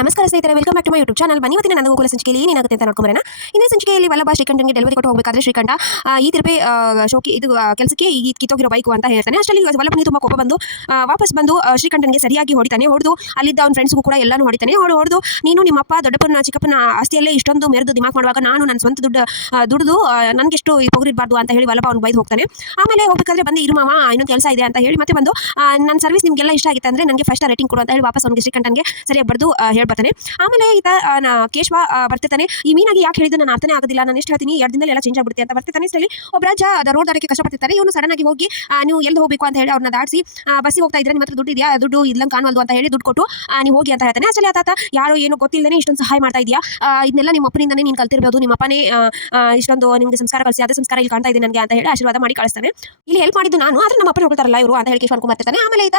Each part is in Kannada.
ನಮಸ್ಕಾರ ಸ್ನೇಹಿತರೆ, welcome back to my YouTube channel. ಬನ್ನಿ ಇವತ್ತಿನ ನನ್ನ ಗೋಕುಲ ಸಂಚಿಕೆಯಲ್ಲಿ ಏನಾಗುತ್ತೆ ಅಂತ ನೋಡ್ಕೊಂಬರೋಣ. ಇಂದಿನ ಸಂಚಿಕೆಯಲ್ಲಿ ವಲ್ಲಭ ಶ್ರೀಕಂಠನಿಗೆ ಡೆಲಿವರಿ ಕೊಟ್ಟು ಹೋಗಬೇಕಾದ್ರೆ ಶ್ರೀಕಂಠ ಈ ತಿರುಪೆ ಶೋಕಿ ಇದು ಕೆಲಸಕ್ಕೆ ಈ ಕಿತ್ತೋಗಿರೋ ಬೈಕು ಅಂತ ಹೇಳ್ತಾನೆ. ಅಷ್ಟರಲ್ಲಿ ವಲ್ಲಭನಿಗೆ ತುಂಬ ಕೋಪ ಬಂದು ವಾಪಸ್ ಬಂದು ಶ್ರೀಕಂಠನಿಗೆ ಸರಿಯಾಗಿ ಹೊಡಿತಾನೆ. ಹೊಡೆದು ಅಲ್ಲಿದ್ದ ಅವ್ನ ಫ್ರೆಂಡ್ಸ್ಗೂ ಕೂಡ ಎಲ್ಲಾನು ಹೊಡಿತಾನೆ. ಹೊಡೆದು ನೀನು ನಿಮ್ಮಪ್ಪ ದೊಡ್ಡಪ್ಪನ ಚಿಕ್ಕಪ್ಪನ ಆಸ್ತಿಯಲ್ಲೇ ಇಷ್ಟೊಂದು ಮೆರೆದು ದಿಮಾಕ್ ಮಾಡುವಾಗ ನಾನು ನನ್ನ ಸ್ವಂತ ದುಡಿದು ನನಗೆಷ್ಟು ಪೊಗರಿರಬಾರ್ದು ಅಂತ ಹೇಳಿ ವಲ್ಲಭ ಅವ್ನು ಬೈದು ಹೋಗ್ತಾನೆ. ಆಮೇಲೆ ಹೋಗ್ಬೇಕಾದ್ರೆ ಬಂದು ಇರು ಮಾವ, ಇನ್ನೊಂದು ಕೆಲಸ ಇದೆ ಅಂತ ಹೇಳಿ ಮತ್ತೆ ಬಂದು ನನ್ನ ಸರ್ವಿಸ್ ನಿಮಗೆಲ್ಲ ಇಷ್ಟ ಆಗಿತ್ತು ಅಂದರೆ ನನಗೆ ಫಸ್ಟ್ ರೇಟಿಂಗ್ ಕೊಡು ಅಂತ ಹೇಳಿ ವಾಪಸ್ ಅವ್ನಿಗೆ ಶ್ರೀಕಂಠನಿಗೆ ಸರಿಯಾಗಿ ಬರೆದು ಹೇಳ್ಬರ್ತಾನೆ. ಆಮೇಲೆ ಈತ ಕೇಶವ ಬರ್ತಿರ್ತಾನೆ. ಈ ಮೀನಾಗಿ ಯಾಕೆ ಹೇಳಿದ್ದು ನಾನು ಅರ್ಥನೇ ಆಗೋದಿಲ್ಲ, ನಾನು ಎಷ್ಟು ಹೇಳ್ತೀನಿ 2 ದಿನದಲ್ಲಿ ಎಲ್ಲ ಚೇಂಜ್ ಆಗ್ಬಿಡುತ್ತೆ ಅಂತ ಬರ್ತಿರ್ತಾನೆ. ಇಷ್ಟರಲ್ಲಿ ಒಬ್ಬ ರಾಜ ರೋಡ್ ದಾಟಕ್ಕೆ ಕಷ್ಟಪಡ್ತಿರ್ತಾರೆ. ಇವನು ಸಡನ್ ಆಗಿ ಹೋಗಿ ನೀವು ಎಲ್ಲಿ ಹೋಗಬೇಕು ಅಂತ ಹೇಳಿ ಅವ್ರನ್ನ ದಾಟಿಸಿ ಬಸ್ಸಿಗೆ ಹೋಗ್ತಾ ಇದ್ರೆ ನಿಮ್ಮ ಹತ್ರ ದುಡ್ಡು ಇದೆಯಾ, ದುಡ್ಡು ಇಲ್ಲಂಗೆ ಕಾಣವಲ್ದು ಅಂತ ಹೇಳಿ ದುಡ್ಡು ಕೊಟ್ಟು ನೀವು ಹೋಗಿ ಅಂತ ಹೇಳ್ತಾನೆ. ಅಷ್ಟರಲ್ಲಿ ಆತ ಯಾರೋ ಏನೋ ಗೊತ್ತಿಲ್ಲದೇ ಇಷ್ಟೊಂದು ಸಹಾಯ ಮಾಡ್ತಾ ಇದೆಯಾ, ಇದನ್ನೆಲ್ಲ ನಿಮ್ಮ ಅಪ್ಪನಿಂದನೇ ನೀನು ಕಲ್ತಿರ್ಬೋದು, ನಿಮ್ಮ ಅಪ್ಪನೇ ಇಷ್ಟೊಂದು ನಿಮಗೆ ಸಂಸ್ಕಾರ ಕಲಿಸಿ ಅದೇ ಸಂಸ್ಕಾರ ಇಲ್ಲಿ ಕಾಣ್ತಾ ಇದೆ ನನಗೆ ಅಂತ ಹೇಳಿ ಆಶೀರ್ವಾದ ಮಾಡಿ ಕಳಿಸ್ತಾನೆ. ಇಲ್ಲಿ ಹೆಲ್ಪ್ ಮಾಡಿದ್ದು ನಾನು, ಆದ್ರೆ ನಮ್ಮ ಅಪ್ಪನ ಹೋಗ್ತಾರಲ್ಲ ಇವರು ಅಂತ ಹೇಳಿ ಕೇಶವ ಅನ್ಕೊಂಡ್ಬರ್ತಾನೆ. ಆಮೇಲೆ ಈತ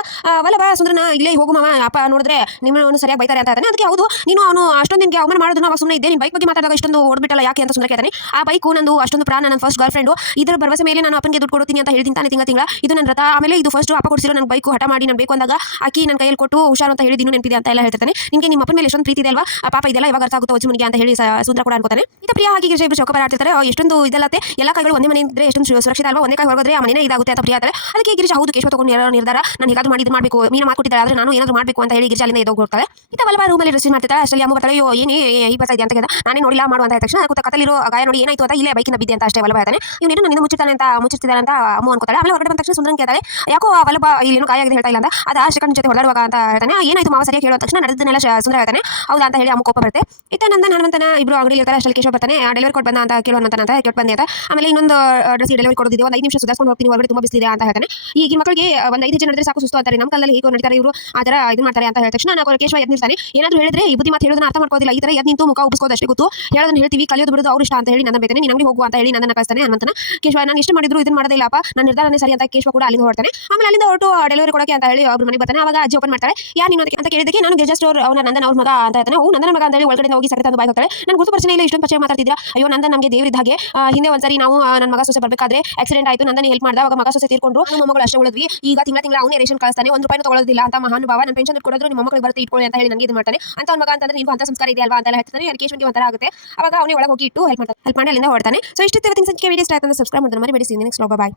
ವಲ್ಲಭ ಸುಂದರನ ಇಲ್ಲೇ ಹೋಗು ಮಾವ, ಅಪ್ಪ ನೋಡಿದ್ರೆ ನಿಮ್ಮನ್ನು ಸರಿಯಾಗಿ ಬೈತಾರೆ ಅಂತ ಹೇಳ್ತಾನೆ. ಅದಕ್ಕೆ ಹೌದು, ನೀನು ಅವನು ಅಷ್ಟೊಂದು ನಿನಗೆ ಅವಮಾನ ಮಾಡೋದು ನಾವು ಸುಮ್ಮನೆ ಇದ್ದೆ, ನೀನು ಬೈಕ್ ಬಗ್ಗೆ ಮಾತಾಡಿದಾಗ ಇಷ್ಟೊಂದು ಓಡ್ಬಿಟ್ಟಲ್ಲ ಯಾಕೆ ಅಂತ ಸುಂದರ ಕೇಳ್ತಾನೆ. ಆ ಬೈಕು ನಂದು ಅಷ್ಟೊಂದು ಪ್ರಾಣ, ನನ್ನ ಫಸ್ಟ್ ಗರ್ಲ್ ಫ್ರೆಂಡು, ಇದರ ಭರವಸೆ ಮೇಲೆ ನಾನು ಅಪ್ಪನಿಗೆ ದುಡ್ಡು ಕೊಡ್ತೀನಿ ಅಂತ ಹೇಳ್ತೀನಿ ತಾನೆ ತಿಂಗಳ ಇದು ನನ್ನ ರಥ. ಆಮೇಲೆ ಇದು ಫಸ್ಟ್ ಅಪ್ಪ ಕೊಡಿಸಿರೋ ನನ್ನ ಬೈಕು ಹಠ ಮಾಡಿ ನಾನು ಬೇಕು ಅಂದಾಗ ಆಕಿ ನನ್ನ ಕೈಯಲ್ಲಿ ಕೊಟ್ಟು ಹುಷಾರು ಅಂತ ಹೇಳಿದ್ದೀನಿ ನೆನಪಿದೆ ಅಂತ ಎಲ್ಲ ಹೇಳ್ತಾನೆ. ನಿಮಗೆ ನಿಮ್ಮ ಅಪ್ಪನ ಮೇಲೆ ಎಷ್ಟೊಂದು ಪ್ರೀತಿ ಇದೆ ಅಲ್ವಾ, ಪಾಪ ಇದೆಲ್ಲ ಇವಾಗ ಅರ್ಥ ಆಗುತ್ತೋ ಅಜ್ಜನಿಗೆ ಅಂತ ಹೇಳಿ ಸುಂದರ ಕೂಡ ಅನ್ಕೋತಾನೆ. ಇದು ಪ್ರಿಯ ಹಾಗೆ ಇಬ್ಬರು ಚೌಕ ಆಡ್ತಿರ್ತಾರೆ. ಎಷ್ಟೊಂದು ಇದಲ್ಲತ್ತೆ ಎಲ್ಲ ಕೈಗಳು ಒಂದೇ ಮನೆ ಇದ್ರೆ ಎಷ್ಟೊಂದು ಸುರಕ್ಷಿತ ಅಲ್ವಾ, ಒಂದೇ ಕೈ ಹೊರಗೋದ್ರೆ ಆ ಮನೆ ಇದಾಗುತ್ತೆ ಅಂತ ಪ್ರಿಯ ಹೇಳ್ತಾರೆ. ಅದಕ್ಕೆ ಗಿರೀಶ ಹೌದು ಕೇಶವ ತಗೊಂಡು ನಿರ್ಧಾರ, ನಾನು ಹೇಗಾದ್ರೂ ಮಾಡಿ ಇದು ಮಾಡಬೇಕು, ಮೀನು ಮಾಡ್ಕೊಟ್ಟಿದ್ದಾರೆ ಆದರೆ ನಾನು ಏನಾದರೂ ಮಾಡಬೇಕು ಅಂತ ಹೇಳಿ ಗಿರೀಶ ಅಲ್ಲಿಂದ ಎದ್ದು ಹೋಗ್ತಾಳೆ. ಇತ್ತ ವಲ್ಲಭ ರೂಮಲ್ಲಿ ರೆಸ್ಟ್ ಮಾಡ್ತಿರ್ತಾಳೆ. ಅಷ್ಟರಲ್ಲಿ ಅಮ್ಮ ಬರ್ತಾಳೆ. ಏನೇ ಈ ಬರ್ತಾ ಇದೆ ಅಂತ ಕೇಳಿದ, ನಾನೇ ನೋಡಿಲ್ಲ ಮಾಡು ಅಂತ ಹೇಳಿದ ತಕ್ಷಣ ಕತ್ತಲಿರೋ ಗಾಯ ನೋಡಿ ಏನಾಯ್ತು ಅಂತ ಇಲ್ಲೇ ಬೈಕಿಂದ ಬಿದ್ದೆ ಅಂತ ಅಷ್ಟೇ ವಲ್ಲಭ ಹೇಳ್ತಾನೆ. ಇವನೇನು ನನ್ನಿಂದ ಮುಚ್ಚಿರ್ತಿದ್ದಾನೆ ಅಂತ ಅಮ್ಮ ಅನ್ಕೋತಾಳೆ. ಆಮೇಲೆ ಹೊರಗಡೆ ಬಂದ ತಕ್ಷಣ ಸುಂದರನ್ ಕೇಳ್ತಾಳೆ, ಯಾಕೋ ವಲ್ಲಭ ಇಲ್ಲೇನು ಗಾಯ ಆಗಿದೆ ಹೇಳ್ತಾ ಇಲ್ಲ ಅಂತ. ಅದು ಶ್ರೀಕಂಠ ಜೊತೆ ಹೊರಡುವಾಗ ಅಂತ ಹೇಳ್ತಾನೆ. ಏನಾಯ್ತು ಮಾವ ಸರಿಯಾಗಿ ಹೇಳೋ ತಕ್ಷಣ ನಡೆದನ್ನೆಲ್ಲ ಸುಂದರ ಹೇಳ್ತಾನೆ. ಹೌದಾ ಅಂತ ಹೇಳಿ ಅಮ್ಮ ಕೋಪ ಬರುತ್ತೆ. ಇತ್ತ ನಂದನ್ ಹನುಮಂತನ ಇಬ್ರು ಅಂಗಡಿಯಲ್ಲಿ ಇರ್ತಾರೆ. ಅಷ್ಟರಲ್ಲಿ ಕೇಶವ ಬರ್ತಾನೆ. ಡೆಲಿವರಿ ಕೊಟ್ಟು ಬಂದ ಅಂತ ಕೇಳೋ ಹನುಮಂತನ ಅಂತ ಕೇಳಿ ಬಂದೆ ಅಂತ. ಆಮೇಲೆ ಇನ್ನೊಂದು ಡ್ರೆಸ್ ಡೆಲಿವರಿ ಕೊಡೋದಿದೆ, ಒಂದು 5 ನಿಮಿಷ ಸುಧಾರಿಸ್ಕೊಂಡು ಹೋಗ್ತೀನಿ, ಹೊರಗಡೆ ತುಂಬ ಬಿಸಿಲಿದೆ ಅಂತ ಹೇಳ್ತಾನೆ. ಈಗಿನ ಮಕ್ಕಳಿಗೆ ಒಂದು 5 ಹೆಜ್ಜೆ ನಡೆದ್ರೆ ಸಾಕು ಸುಸ್ತು ಅಂತಾರೆ, ನಮ್ಮ ಕಾಲದಲ್ಲಿ ಹೇಗೋ ನಡೀತಾರೆ ಇವರು ಆ ಥರ ಇದು ಮಾಡ್ತಾರೆ ಅಂತ ಹೇಳಿದ ತಕ್ಷಣ ನಾನು ಕೇಶವ ಎದ್ದು ನಿಲ್ತಾನೆ. ಏನಾದರೂ ಹೇಳಿದ್ರೆ ಈ ಬುದ್ಧಿ ಮಾತು ಹೇಳೋದನ್ನ ಅರ್ಥ ಮಾಡ್ಕೋದಿಲ್ಲ, ಈ ಥರ ಎದ್ದು ನಿಂತು ಮುಖ ಉಬ್ಬಿಸ್ಕೋದು ಅಷ್ಟೇ ಗೊತ್ತು, ಹೇಳೋದನ್ನ ಹೇಳ್ತೀವಿ ಕಲಿಯೋದು ಬಿಡೋದು ಅವ್ರು ಇಷ್ಟ ಅಂತ ಹೇಳಿ ನನ್ನ ಬೇತಾನೆ. ನೀನು ಅಂಗಡಿ ಹೋಗುವ ಅಂತ ಹೇಳಿ ನನ್ನ ಕಳಿಸ್ತಾನೆ ಹನುಮಂತನ. ಕೇಶವ ನಾನು ಎಷ್ಟು ಮಾಡಿದ್ರು ಇದನ್ನ ಮಾಡೋದೇ ಇಲ್ಲಪ್ಪ, ನನ್ನ ನಿರ್ಧಾರನೇ ಸರಿ ಅಂತ ಕೇಶವ ಕೂಡ ಅಲ್ಲಿಂದ ಹೊರಡ್ತಾನೆ. ಆಮೇಲೆ ಅಲ್ಲಿಂದ ಹೊರಟು ಡೆಲಿವರಿ ಕೊಡೋಕೆ ಅಂತ ಹೇಳಿ ಅವ್ರ ಮನೆಗೆ ಬರ್ತಾನೆ. ಅವಾಗ ಅಜ್ಜಿ ಓಪನ್ ಮಾಡ್ತಾಳೆ. ಯಾರು ನೀನು ಅಂತ ಕೇಳಿದಕ್ಕೆ ನಾನು ಗಿರಿಜಾ ಸ್ಟೋರ್ ಅವನ ನಂದನ್ ಅವ್ರ ಮಗ ಅಂತ ಹೇಳ್ತಾನೆ. ನಂದನ ಮಗ ಅಂತ ಹೇಳಿ ಒಳಗಡೆ ಹೋಗಿ ಸಕ್ಕರೆ ತಂದು ಬಾಯ್ ಹೋಗ್ತಾಳೆ. ನಾನು ಗುರುತು ಪರಿಚಯ ಇಲ್ಲ, ಇಷ್ಟೊಂದು ಪರಿಚಯ ಮಾತಾಡ್ತಿದ್ರಾ, ಅಯ್ಯೋ ನಂದನ್ ನಮಗೆ ದೇವರಿದ್ದ ಹಾಗೆ, ಹಿಂದೆ ಒಂದ್ಸರಿ ನಾವು ನನ್ನ ಮಗ ಸೊಸೆ ಬರಬೇಕಾದ್ರೆ ಆಕ್ಸಿಡೆಂಟ್ ಆಯಿತು, ನಂದನ್ ಹೆಲ್ಪ್ ಮಾಡಿದ, ಅವಾಗ ಮಗ ಸೊಸೆ ತೀರ್ಕೊಂಡ್ರು, ನಮ್ಮ ಮಗಳು ಅಷ್ಟೇ ಉಳಿದ್ವಿ, ಈಗ ತಿಂಗಳ ಅವನೇ ರೇಷನ್ ಕಳಿಸ್ತಾನೆ, 1 ರೂಪಾಯಿ ತಗೊಳ್ಳೋದಿಲ್ಲ ಅಂತ ಮಹಾನುಭಾವ, ನನ್ನ ಪೆನ್ಷನ್ ಕೊಡೋದ್ರು ನಿಮ್ಮ ಮಕ್ಕಳಿಗೆ ಬರುತ್ತೆ ಇಟ್ಕೊಳ್ಳಿ ಅಂತ ಹೇಳಿ ನನಗೆ ಇದು ಮಾಡ್ತಾನೆ ಅಂತ. ಅವ್ನ ಮಗ ಅಂತಂದ್ರೆ ನೀವು ಅಂತ ಸಂಸ್ಕಾರ ಇದೆ ಅಲ್ವಾ ಅಂತ ಹೇಳ್ತಾನೆ. ಕೇಶವನಿಗೆ ಒಂಥರ ಆಗುತ್ತೆ. ಅವಾಗ ಅವನೇ ಒಳಗೆ ಹೋಗಿ ಇಟ್ಟು ಹೆಲ್ಪ್ ಮಾಡಿ ಅಲ್ಲಿಂದ ಹೊರಡ್ತಾನೆ. ಸೊ ಇಷ್ಟು ಇವತ್ತಿನ ಸಂಚಿಕೆ ವಿಡಿಯೋ ಇಷ್ಟ ಆಯ್ತು ಅಂದ್ರೆ ಸಬ್ಸ್ಕ್ರೈಬ್ ಮಾಡೋದನ್ನ ಮರಿಬೇಡಿ. ನೆಕ್ಸ್ಟ್ ಬಾಯ್.